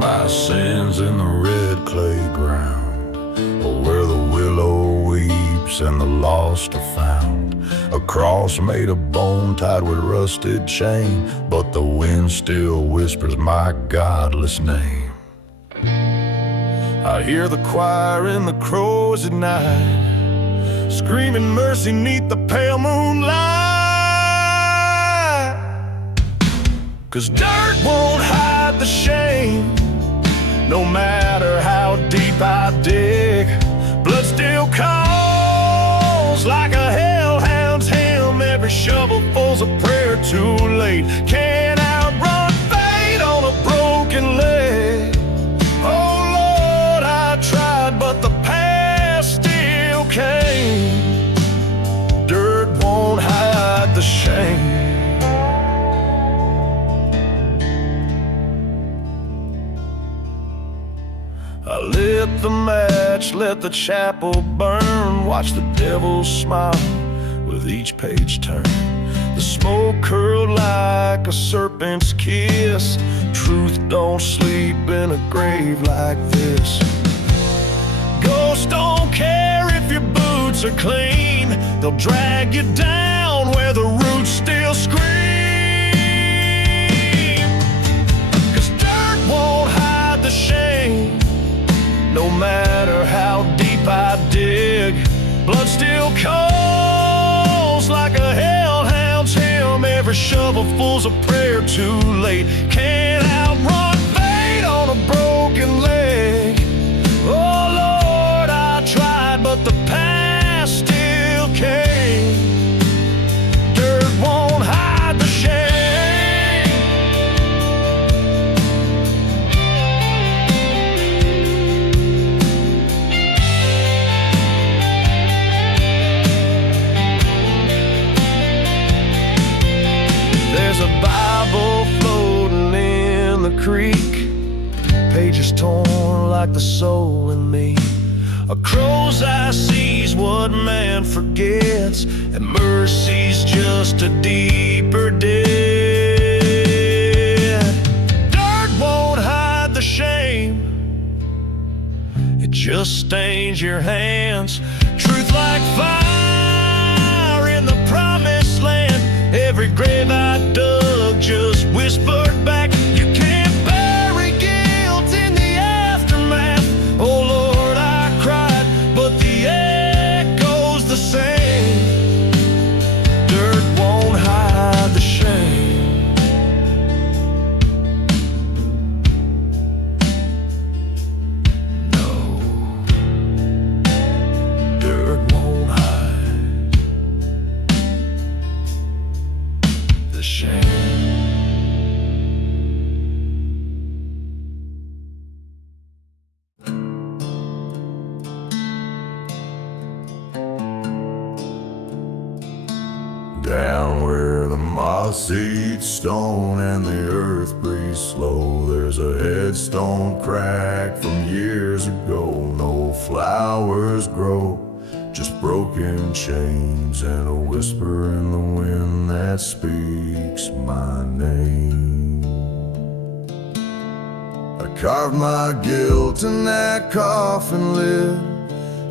My sins in the red clay ground, where the willow weeps and the lost are found. A cross made of bone tied with rusted chain, but the wind still whispers my godless name. I hear the choir and the crows at night, screaming mercy 'neath the pale moonlight. 'Cause dirt won't hide the shame, no matter how deep I dig. Blood still calls like a hellhound's hymn. Every shovelful's a prayer too late. Can't outrun fate on a broken leg. Oh Lord, I tried, but the past still came. Dirt won't hide the shame. I lit the match, let the chapel burn, watch the devil smile with each page turn. The smoke curled like a serpent's kiss. Truth don't sleep in a grave like this. Ghosts don't care if your boots are clean, they'll drag you down where the roots still scream. 'Cause dirt won't hide the shame, no matter how deep I dig. Blood still calls like a hellhound's hymn. Every shovelful's a prayer too late. Can't outrun fate on a broken leg. Oh Lord, I tried, but the past still came. Dirt won't hide the shame. There's a Bible floating in the creek, pages torn like the soul in me. A crow's eye sees what man forgets, and mercy's just a deeper debt. Dirt won't hide the shame, it just stains your hands. Truth like fire in the promised land. Every grave I dug just whispered back, you can't bury guilt in the aftermath. Oh Lord, I cried, but the echo's the same. Dirt won't hide the shame. No, dirt won't hide the shame. Down where the moss eats stone and the earth breathes slow, there's a headstone cracked from years ago. No flowers grow, just broken chains and a whisper in the wind that speaks my name. I carved my guilt in that coffin lid,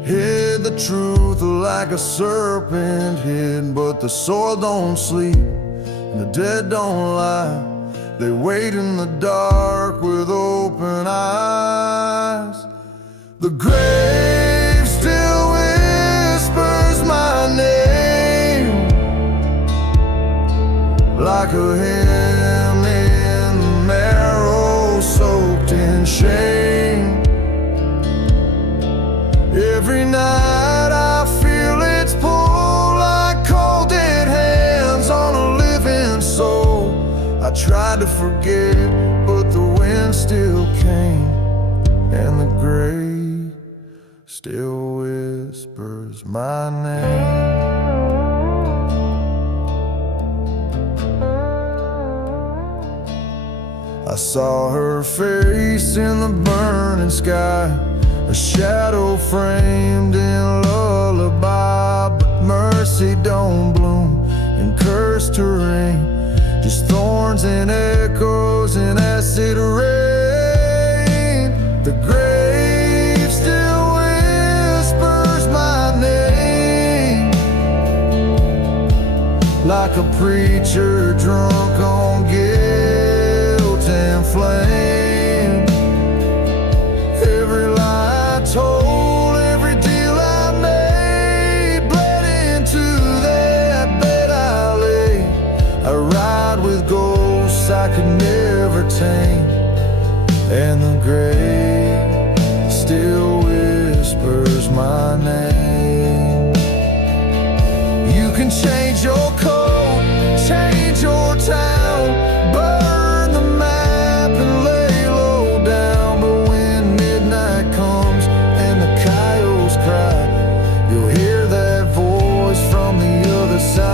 hid the truth like a serpent hid. But the soil don't sleep and the dead don't lie, they wait in the dark with open eyes. The grave still whispers my name, like a hymn in the marrow, soaked in shame. Every night I feel its pull like cold dead hands on a living soul. I tried to forget, but the wind still came, and the grave still whispers my name. I saw her face in the burning sky, a shadow framed in lullaby. But mercy don't bloom in cursed terrain, just thorns and echoes and acid rain. The grave still whispers my name, like a preacher drunk on guilt and flame. Every lie I told, every deal I made, bled into that bed I lay. I ride with ghosts I could never tame, and the grave still whispers my name. You can change your coat, change your town, burn the map and lay low down, but when midnight comes and the coyotes cry, you'll hear that voice from the other side.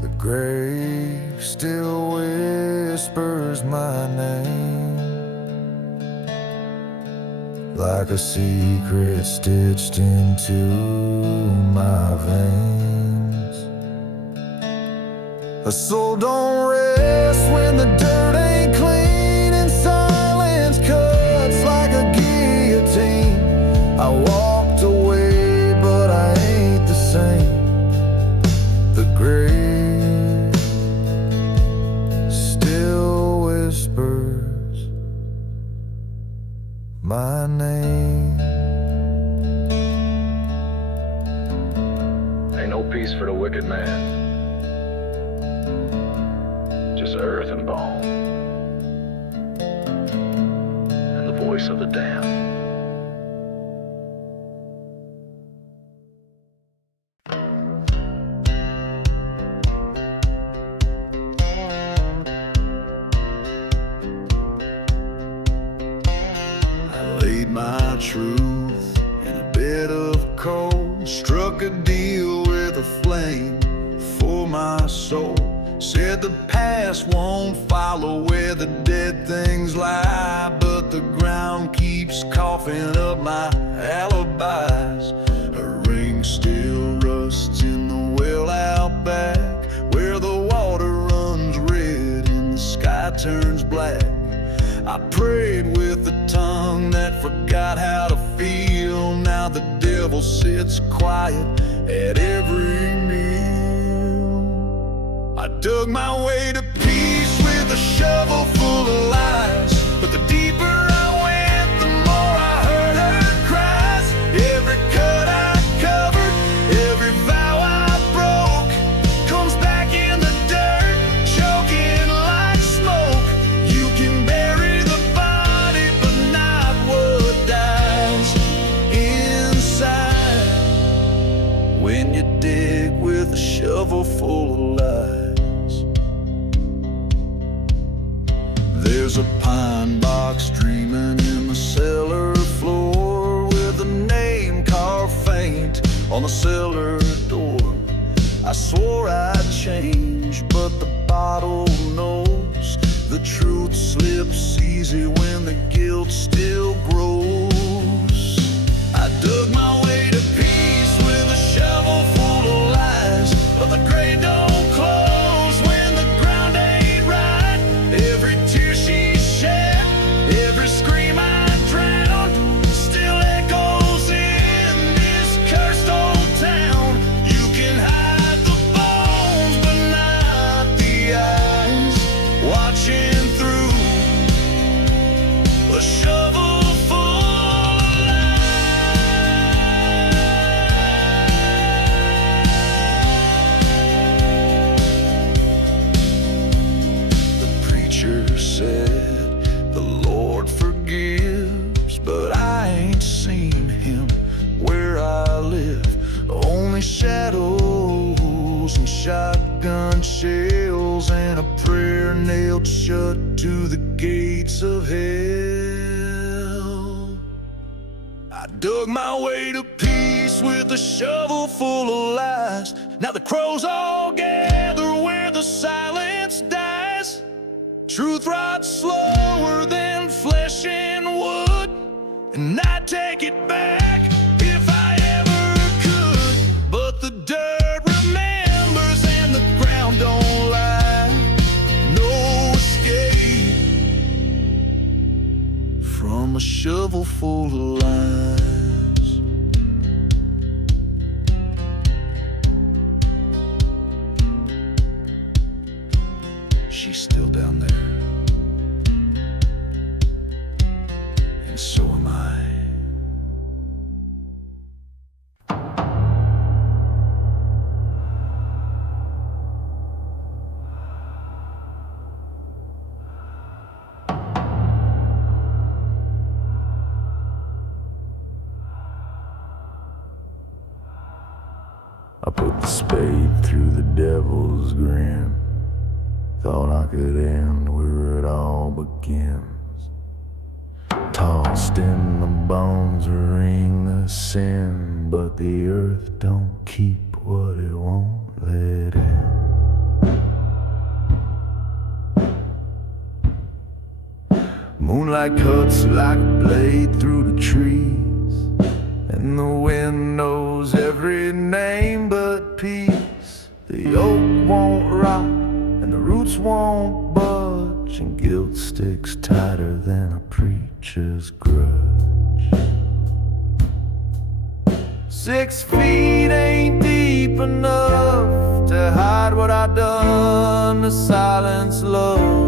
The grave still whispers my name, like a secret stitched into my veins. A soul don't rest when the dirt ain't clean, and silence cuts like a guillotine. I walked away, but I ain't the same. The grave still whispers my name. Ain't no peace for the wicked man, just earth and bone, and the voice of the damned. Laid my truth in a bed of coal, struck a deal with a flame for my soul. Said the past won't follow where the dead things lie, but the ground keeps coughing up my alibis. A ring still rusts in the well out back, where the water runs red and the sky turns black. I prayed with a tongue that forgot how to feel. Now the devil sits quiet at every meal. I dug my way to peace with a shovel full of lies, but the deeper I went, the more I heard her cries. Every cut I covered, every vow I broke, comes back in the dirt, choking like smoke. You can bury the body, but not what dies inside. When you dig with a shovel full of lies, there's a pine box dreaming in the cellar floor, with a name carved faint on the cellar door. I swore I'd change, but the bottle knows the truth slips easy when the guilt still grows. I dug my way to peace with a shovel full of lies, but the grave don't close when the ground ain't right. Every tear she shed, every scream I drowned, still echoes in this cursed old town. You can hide the bones, but not the eyes, watching through a shovel full of lies. The preacher said the Lord forgives, but I ain't seen him where I live. Only shadows and shotgun shells and a prayer nailed shut to the gates of hell. I dug my way to peace with a shovel full of lies. Now the crows all gather where the silence dies. Truth rots slower than flesh and wood, and I'd take it back if I ever could. But the dirt remembers and the ground don't lie. No escape shovel full of lies. She's still down there, and so am I. I put the spade through the devil's grin. Thought I could end where it all begins. Tossed in the bones ring of sin, but the earth don't keep what it won't let in. Moonlight cuts like a blade through the trees, and the wind knows every name but peace. The oak won't rot, and the roots won't budge, and guilt sticks tighter than a preacher's grudge. 6 feet ain't deep enough to hide what I done to silence love.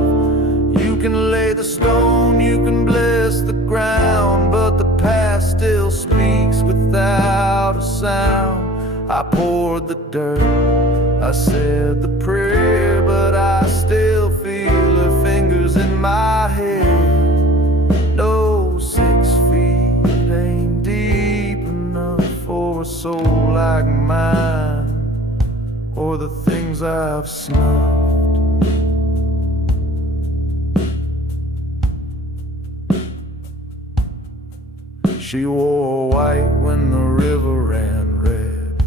You can lay the stone, you can bless the ground, but the past still speaks without a sound. I poured the dirt, I said the prayer, but I still feel her fingers in my hair. No, 6 feet ain't deep enough for a soul like mine, or the things I've snuffed. She wore white when the river ran red.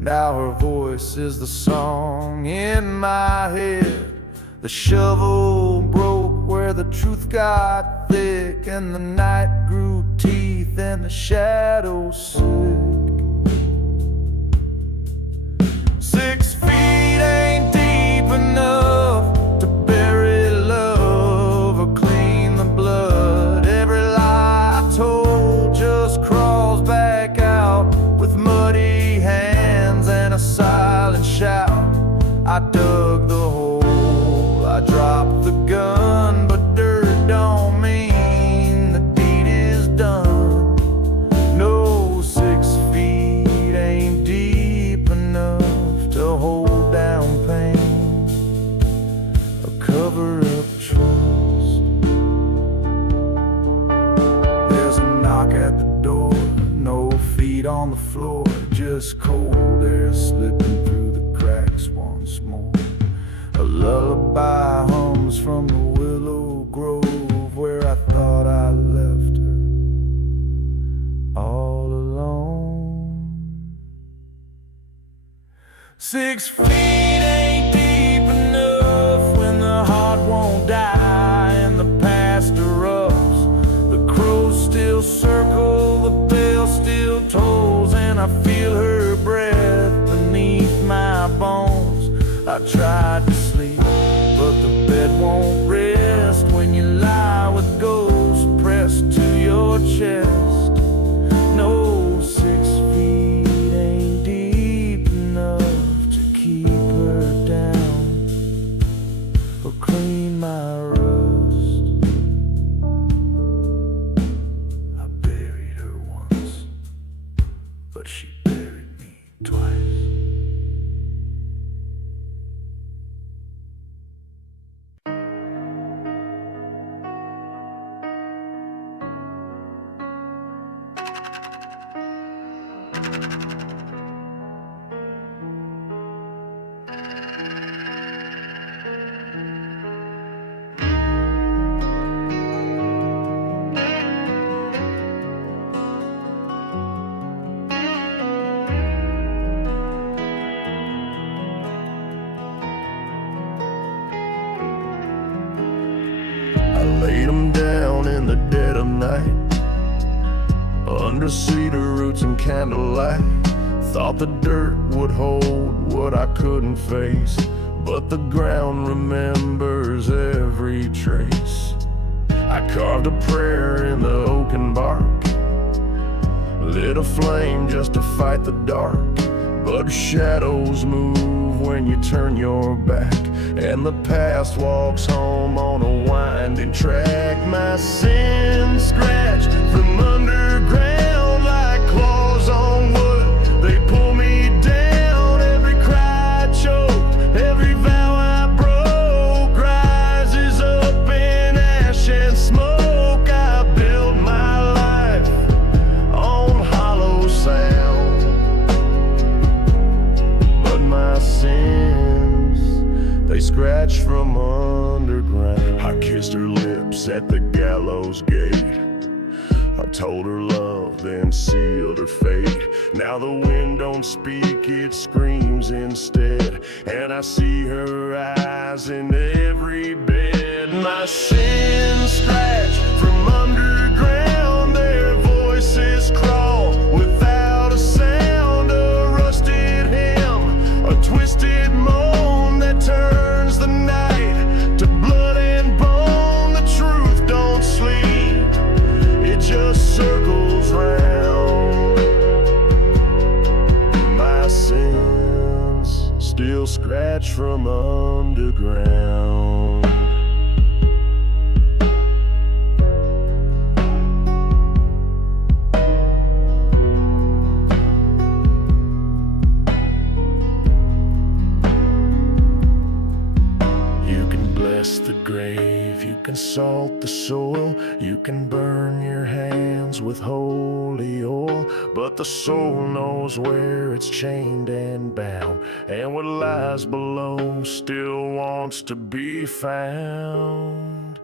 Now her voice is the song in my head. The shovel broke where the truth got thick, and the night grew teeth and the shadows sick. 6 feet ain't deep enough to bury love or clean the blood. Every lie I told just crawls back out with muddy hands and a silent shout. I dug the hole, I dropped the gun, but dirt don't mean the deed is done. No, 6 feet ain't deep enough to hold down pain or cover up trust. There's a knock at the door, no feet on the floor, just cold air slipping through the cracks once more. A lullaby hums from the willow grove where I thought I left her all alone. 6 feet ain't deep enough when the heart won't die and the past erupts. The crows still circle, the bell still tolls, and I feel her breath beneath my bones. I tried to sleep, but the bed won't rest when you lie with ghosts pressed to your chest. No, 6 feet ain't deep enough to keep her down or clean my rust. I buried her once, but she buried me twice. Laid 'em down in the dead of night, under cedar roots and candlelight. Thought the dirt would hold what I couldn't face, but the ground remembers every trace. I carved a prayer in the lit a flame just to fight the dark. But shadows move when you turn your back, and the past walks home on a winding track. My sins scratched from underground like claws on wood. They pull me down, every cry I choked, every vow I broke rises up in ash and smoke. I built my life on hollow sound. My sins, they scratch from underground. I kissed her lips at the gallows gate. I told her love, then sealed her fate. Now the wind don't speak, it screams instead, and I see her eyes in every bed. My sins scratch from underground, their voices crawl without a sound. A rusted hymn, a twisted moan that turns the night to blood and bone. The truth don't sleep, it just circles round. My sins still scratch from underground. The grave, you can salt the soil, you can burn your hands with holy oil, but the soul knows where it's chained and bound, and what lies below still wants to be found.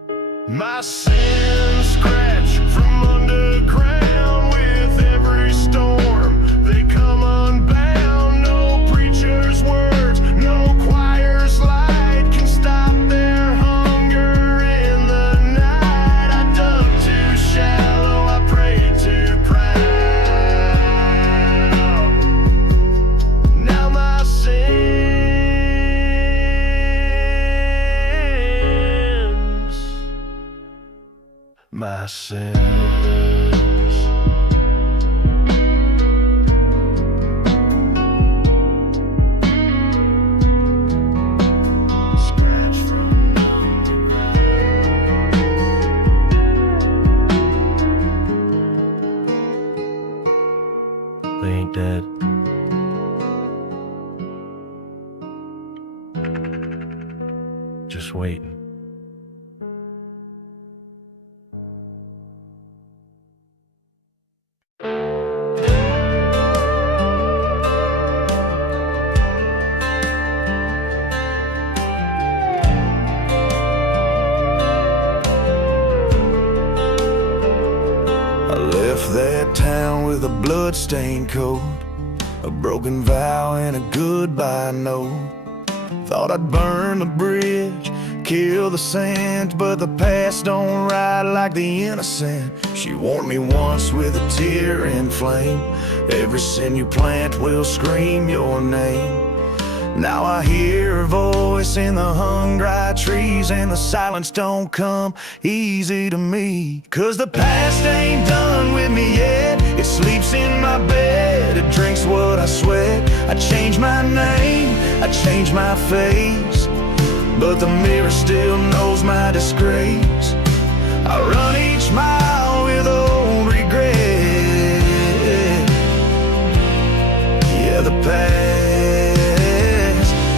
My sins scratch from underground with every storm. They come unbound, no preacher's words, no choir's light can stop their hunger in the night. I dug too shallow, I prayed too proud. Now my sins scratch from underground. They ain't dead. Just waiting. That town with a blood-stained coat, a broken vow and a goodbye note. Thought I'd burn the bridge, kill the saint, but the past don't ride like the innocent. She warned me once with a tear and flame, every sin you plant will scream your name. Now I hear her voice in the hung-dry trees, and the silence don't come easy to me. 'Cause the past ain't done with me yet. It sleeps in my bed, it drinks what I sweat. I changed my name, I changed my face, but the mirror still knows my disgrace. I run each mile with old regret. Yeah, the past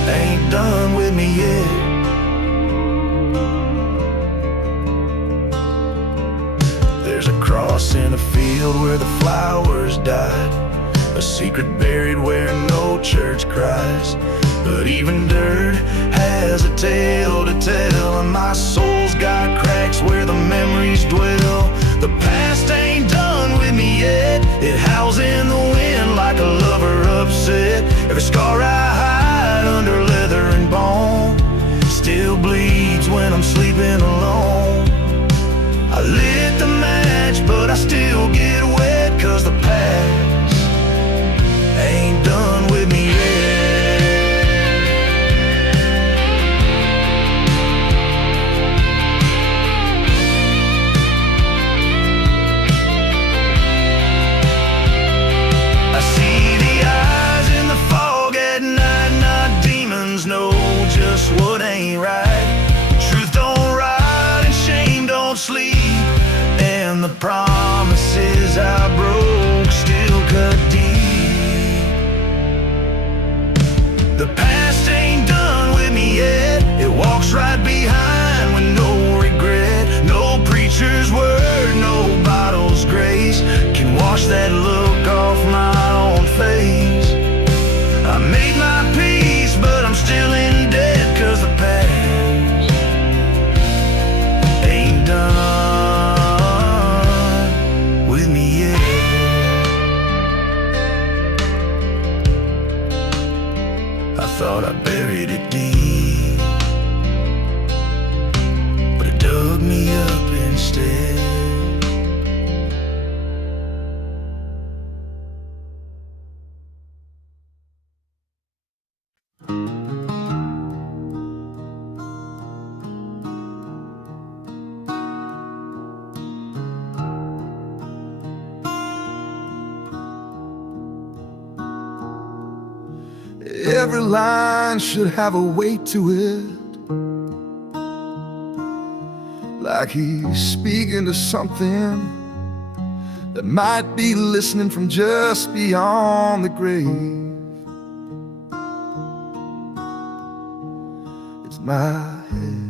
ain't done with me yet. There's a cross in a field where the flowers died, a secret buried where no church cries. But even dirt has a tale to tell, and my soul's got cracks where the memories dwell. The past ain't done with me yet. It howls in the wind like a lover upset. Every scar I hide under leather and bone still bleeds when I'm sleeping alone. I lit the match, but I still get wet, 'cause the past ain't done with me yet. Every line should have a weight to it, like he's speaking to something that might be listening from just beyond the grave. It's my head.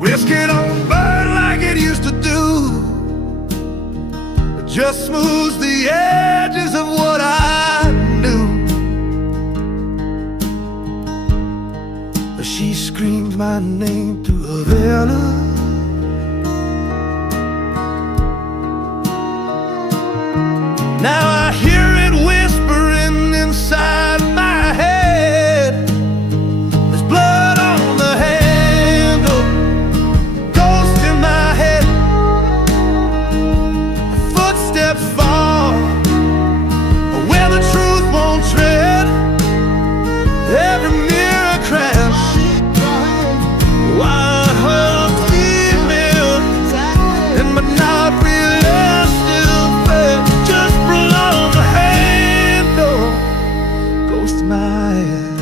Whiskey don't burn like it used to do, it just smooths the edges of what I knew. She screamed my name through Havana. Now I hear it whispering inside my head. There's blood on the handle, ghost in my head. Footsteps fall where the truth won't tread. Every mirror crash, wild female, and but not real, still fed. Just prolong the handle, ghost in my head.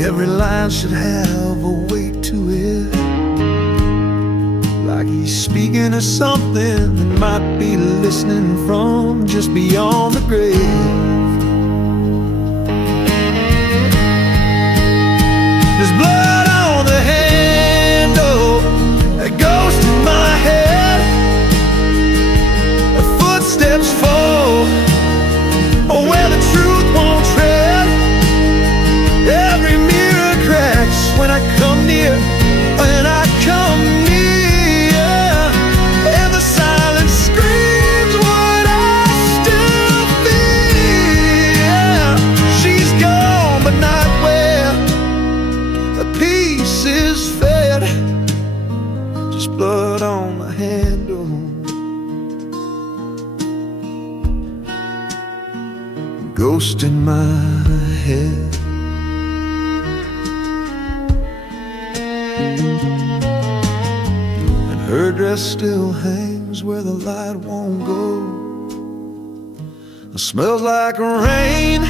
Every line should have a weight to it, like he's speaking to something that might be listening from just beyond the grave. There's blood on the handle, a ghost in my head. Footsteps fall where the truth won't tread. Every mirror cracks when I come near, when I come near. And the silence screams what I still feel. She's gone, but not where the peace is fed. Just blood on the handle, ghost in my head. And her dress still hangs where the light won't go. It smells like rain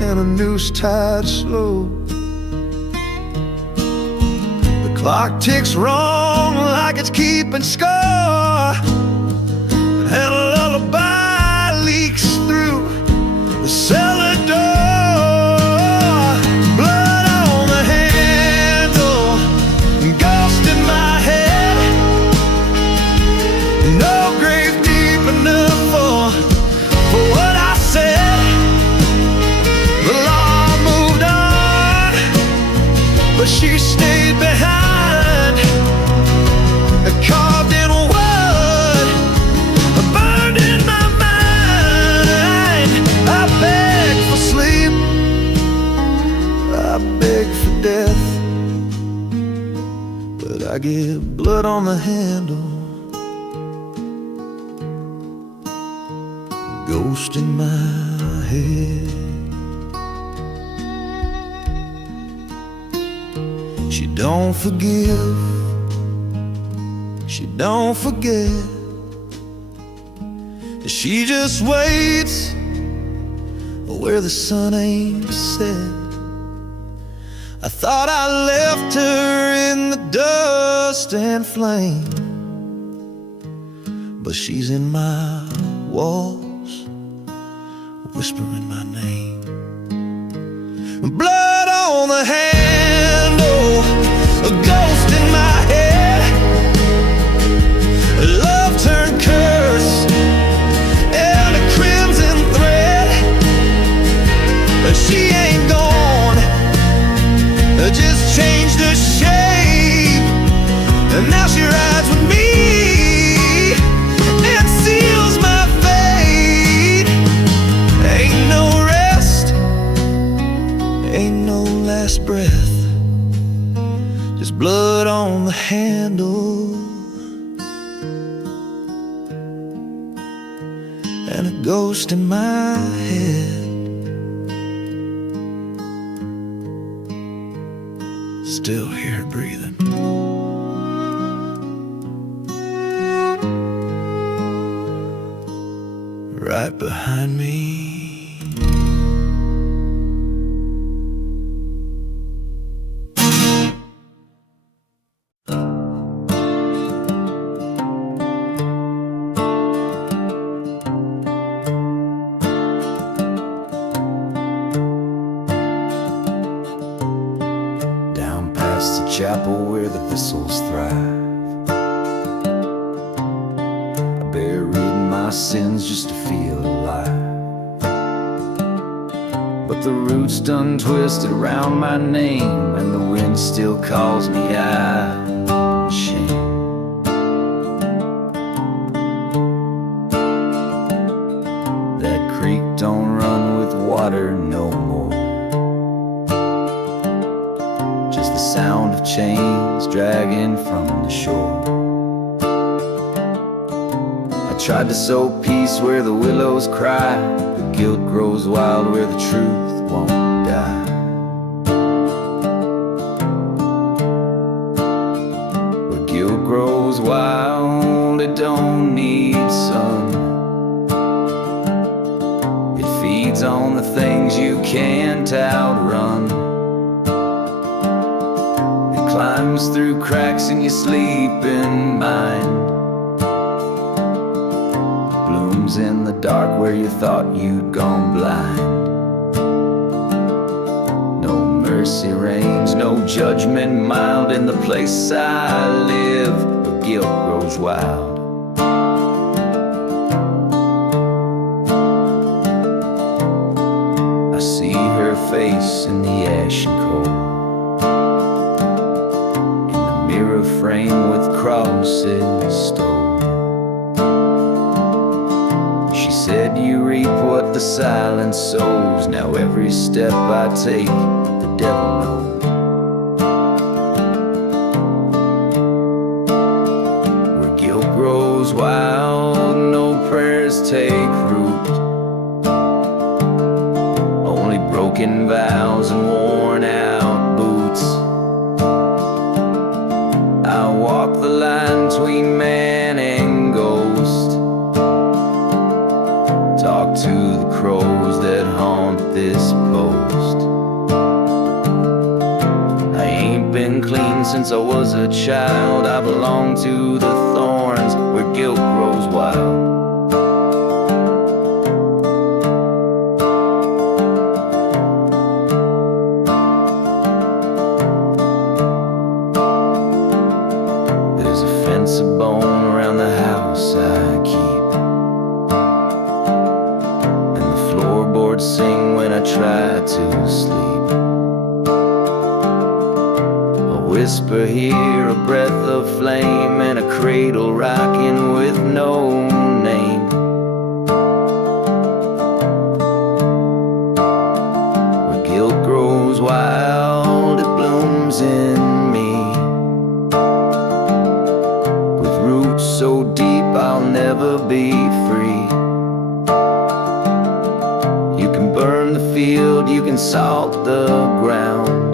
and a noose tied slow. The clock ticks wrong like it's keeping score, and a lullaby leaks through the cellar door. She stayed behind, carved in wood, burned in my mind. I beg for sleep, I beg for death, but I get blood on the handle, ghost in my head. She don't forgive, she don't forget. She just waits where the sun ain't set. I thought I left her in the dust and flame, but she's in my walls, whispering my name. Blood on the handle, a ghost in my head. Love turned curse and a crimson thread. She ain't gone, just changed her shape, and now she rides with me and seals my fate. Ain't no rest, ain't no last breath. and a ghost in my head, still here breathing. Right behind me. Down past the chapel where the thistles thrive, I bear root in my sins just to feel alive. But the roots done twisted around my name, and the wind still calls me out in shame. That creek don't run with water no more, just the sound of chains dragging from the shore. I tried to sow peace where the willows cry, but guilt grows wild where the truth won't die. Where guilt grows wild, it don't need sun. It feeds on the things you can't outrun. It climbs through cracks in your sleeping mind, in the dark where you thought you'd gone blind. No mercy reigns, no judgment mild in the place I live, but guilt grows wild. I see her face in the ashen cold, in the mirror frame with crosses stole. Said you reap what the silence sows. Now every step I take, the devil knows. Where guilt grows wild, no prayers take root, only broken vows and worn out boots. I walk the line between man and ghost, talk to the crows that haunt this post. I ain't been clean since I was a child. I belong to the thorns where guilt grows wild. There's a fence of bone around the house I keep, sing when I try to sleep. A whisper here, a breath of flame, and a cradle rocking with no name. Where guilt grows wild, it blooms in me, with roots so deep I'll never be free. Burn the field, you can salt the ground,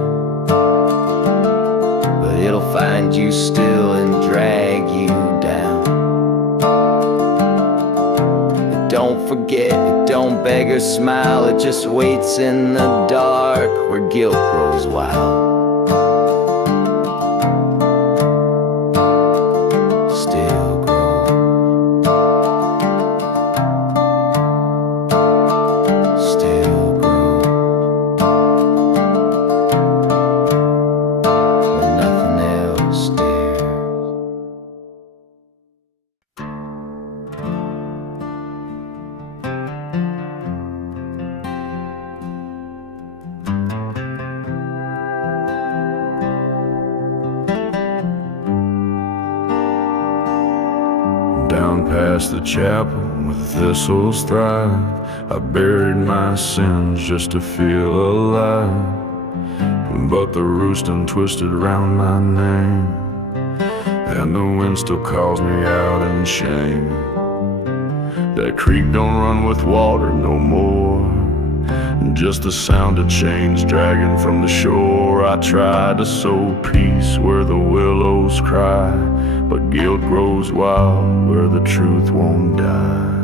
but it'll find you still and drag you down. It don't forget, it don't beg or smile, it just waits in the dark where guilt grows wild. Down past the chapel where the thistles thrive, I buried my sins just to feel alive. But the roots done twisted around my name, and the wind still calls me out in shame. That creek don't run with water no more. Just the sound of chains dragging from the shore. I try to sow peace where the willows cry, but guilt grows wild where the truth won't die.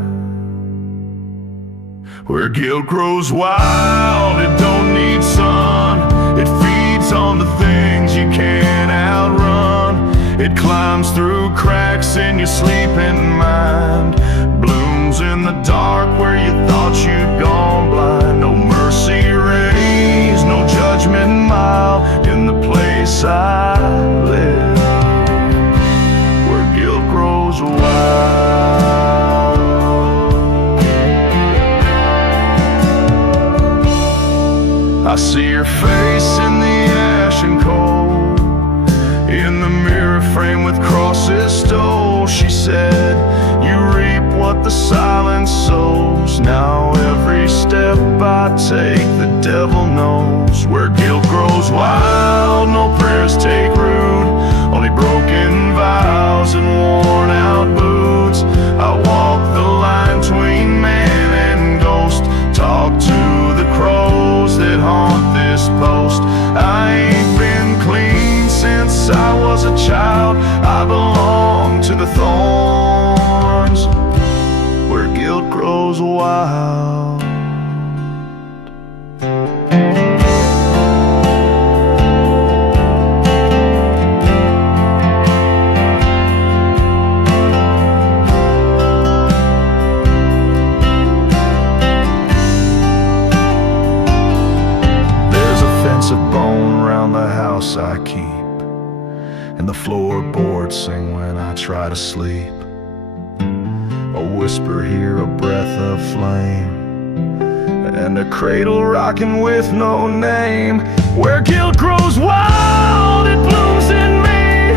Where guilt grows wild, it don't need sun. It feeds on the things you can't outrun. It climbs through cracks in your sleeping mind, blooms in the dark where you thought you'd gone blind. No mercy reigns, no judgment mild in the place I live, where guilt grows wild. I see your face in the ashen cold, in the mirror frame with crosses stole. She said, you reap what the silence sows. Now every step I take, the devil knows. Where guilt grows wild, no prayers take root, only broken vows and worn out boots. I walk the line between man and ghost, talk to the crows that haunt this post. I ain't been clean since I was a child. I belong to the thorns, where guilt grows wild. There's a fence of bone around the house I keep, and the floorboards sing when I try to sleep. A whisper here, a breath of flame, and a cradle rocking with no name. Where guilt grows wild, it blooms in me,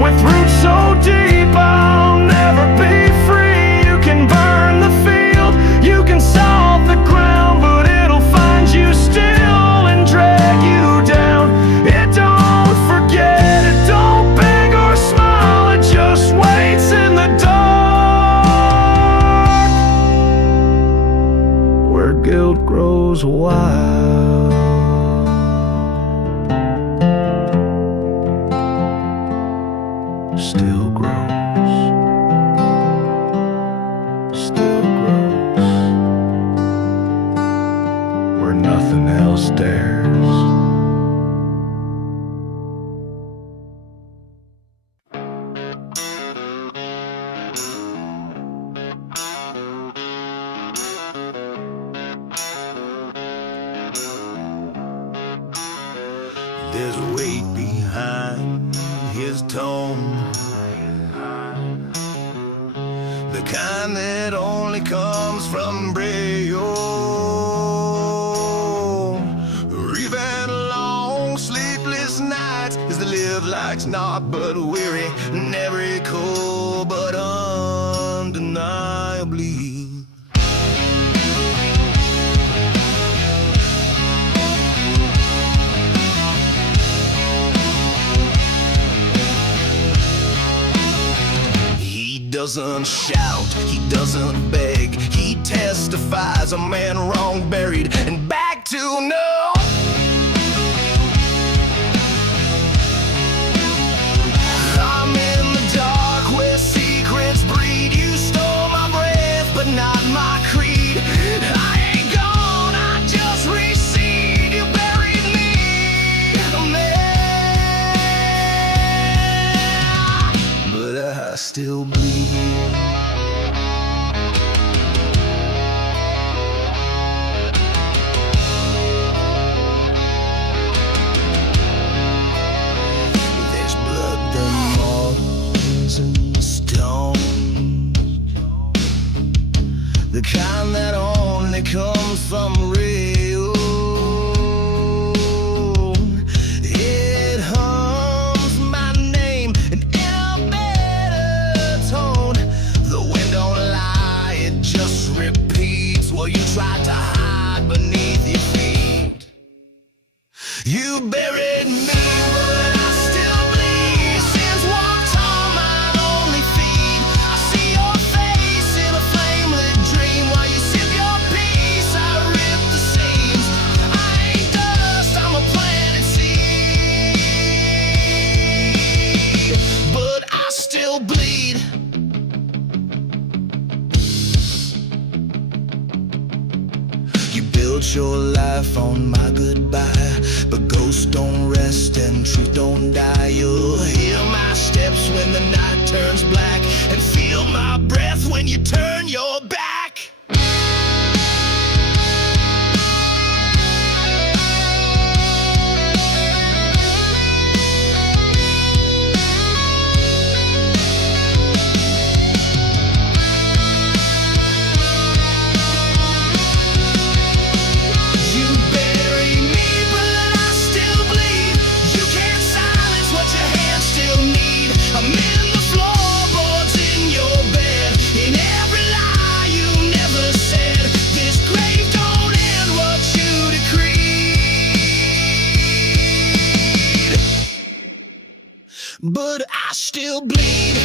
with roots so deep I'll never be free. You can burn the field, you can salt the ground, but it'll find you still and drag you down. It don't forget, it don't beg or smile, it just waits in the dark, where guilt grows wild. Still grows, still grows, where nothing else dares. There's weight behind his tone, the kind that only comes from Braille. Even long sleepless nights as they live like's not but weary, never cool but undeniably. He doesn't shout, he doesn't beg, he testifies a man wrong buried and back to know. I'm in the dark where secrets breed. You stole my breath but not my creed. I ain't gone, I just recede. You buried me there, but I still bleed. There's blood, the moss and the stones, the kind that only comes from real. It hums my name in a better tone. The wind don't lie, it just repeats what you tried to hide beneath your feet. You buried me, but I still bleed. Sins walked on my lonely feet. I see your face in a flame lit built your life on my goodbye, but ghosts don't rest and truth don't die. You'll hear my steps when the night turns black, and feel my breath when you turn your back. But I still bleed.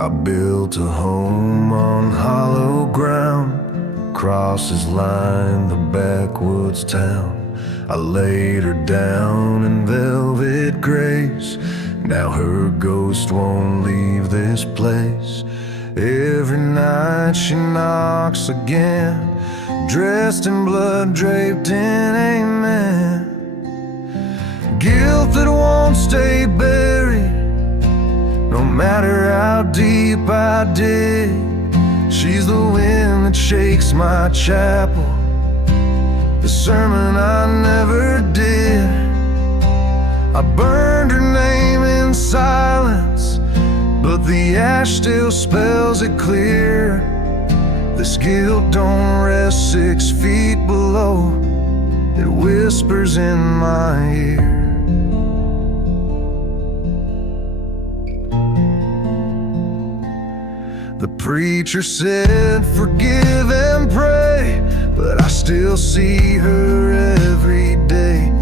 I built a home on hollow ground, crosses line the backwoods town. I laid her down in velvet grace, now her ghost won't leave this place. Every night she knocks again, dressed in blood, draped in amen. Guilt that won't stay buried, no matter how deep I dig. She's the wind that shakes my chapel, the sermon I never did. I burned her name in silence, but the ash still spells it clear. This guilt don't rest 6 feet below, it whispers in my ear. The preacher said, forgive and pray, but I still see her every day,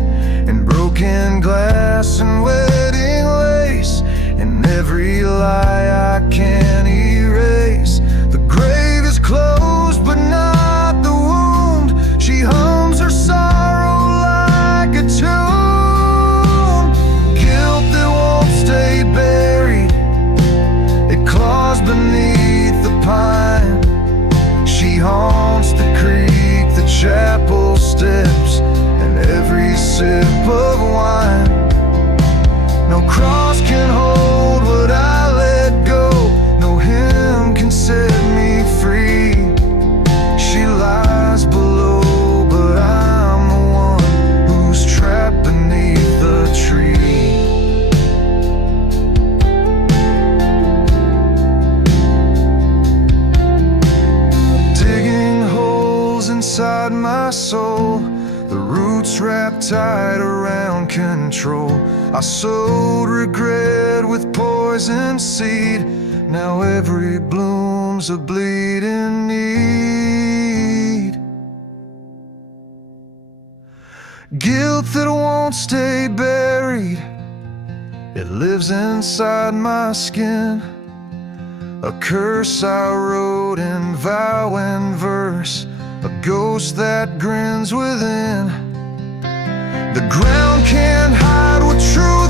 in broken glass and wedding lace, and every lie I can't erase. The grave is closed, but not the wound. She hums her sorrow like a tune. Guilt that won't stay buried, it claws beneath pine. She haunts the creek, the chapel steps, and every sip of wine. No cross can hold what I let go, no hymn can set me free. She lies below, but I'm the one who's trapped beneath the tree. Inside my soul, the roots wrapped tight around control. I sowed regret with poison seed, now every bloom's a bleeding need. Guilt that won't stay buried, it lives inside my skin. A curse I wrote in vow and verse, a ghost that grins within. The ground can't hide what truth